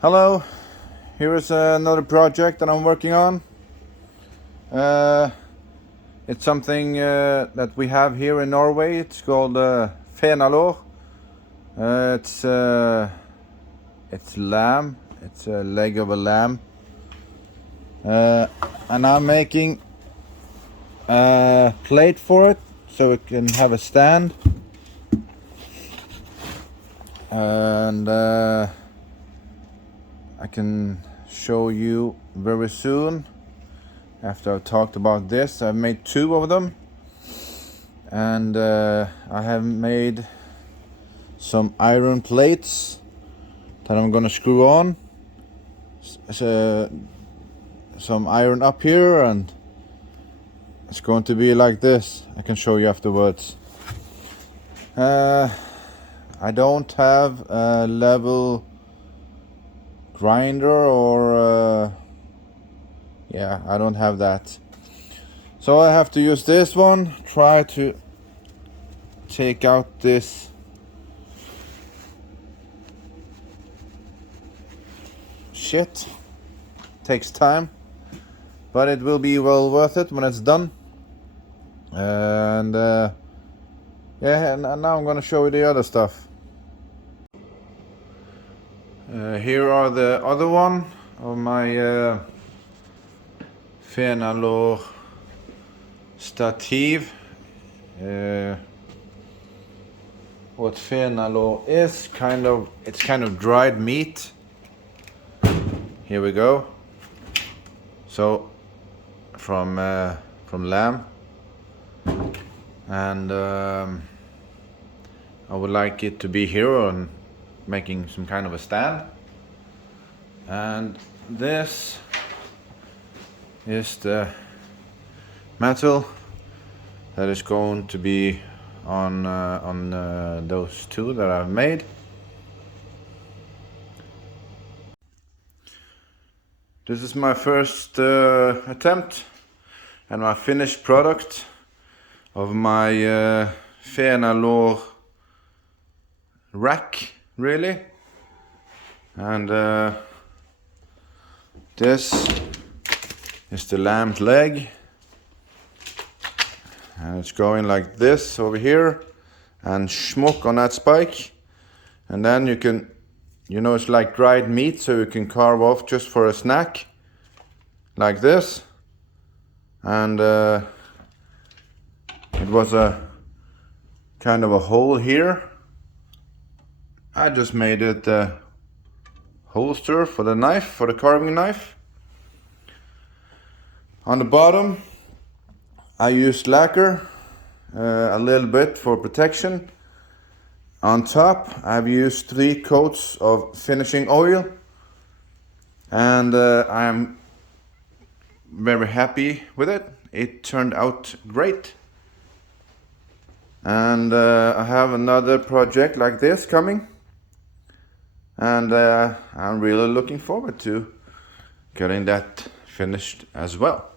Hello, here is another project that I'm working on. It's something that we have here in Norway. It's called Fenalår. It's lamb. It's a leg of a lamb, and I'm making a plate for it so it can have a stand. And I can show you very soon. After I've talked about this, I've made 2 of them, and I have made some iron plates that I'm gonna screw on. Some iron up here, and it's going to be like this. I can show you afterwards. I don't have a level grinder or yeah, I don't have that, so I have to use this one. Try to take out this shit. Takes time, but it will be well worth it when it's done. And yeah, and now I'm gonna show you the other stuff. Here are the other one of my Fenalårstativ. What Fenalår is, it's kind of dried meat. Here we go. So from lamb, and I would like it to be here on making some kind of a stand. And this is the metal that is going to be on those 2 that I've made. This is my first attempt and my finished product of my Fenalår rack, really. And this is the lamb's leg, and it's going like this over here, and schmuck on that spike. And then you can, it's like dried meat, so you can carve off just for a snack, like this. And it was a kind of a hole here. I just made it a holster for the knife, for the carving knife. On the bottom I used lacquer, a little bit for protection. On top I've used 3 coats of finishing oil, and I'm very happy with it. It turned out great. And I have another project like this coming, and I'm really looking forward to getting that finished as well.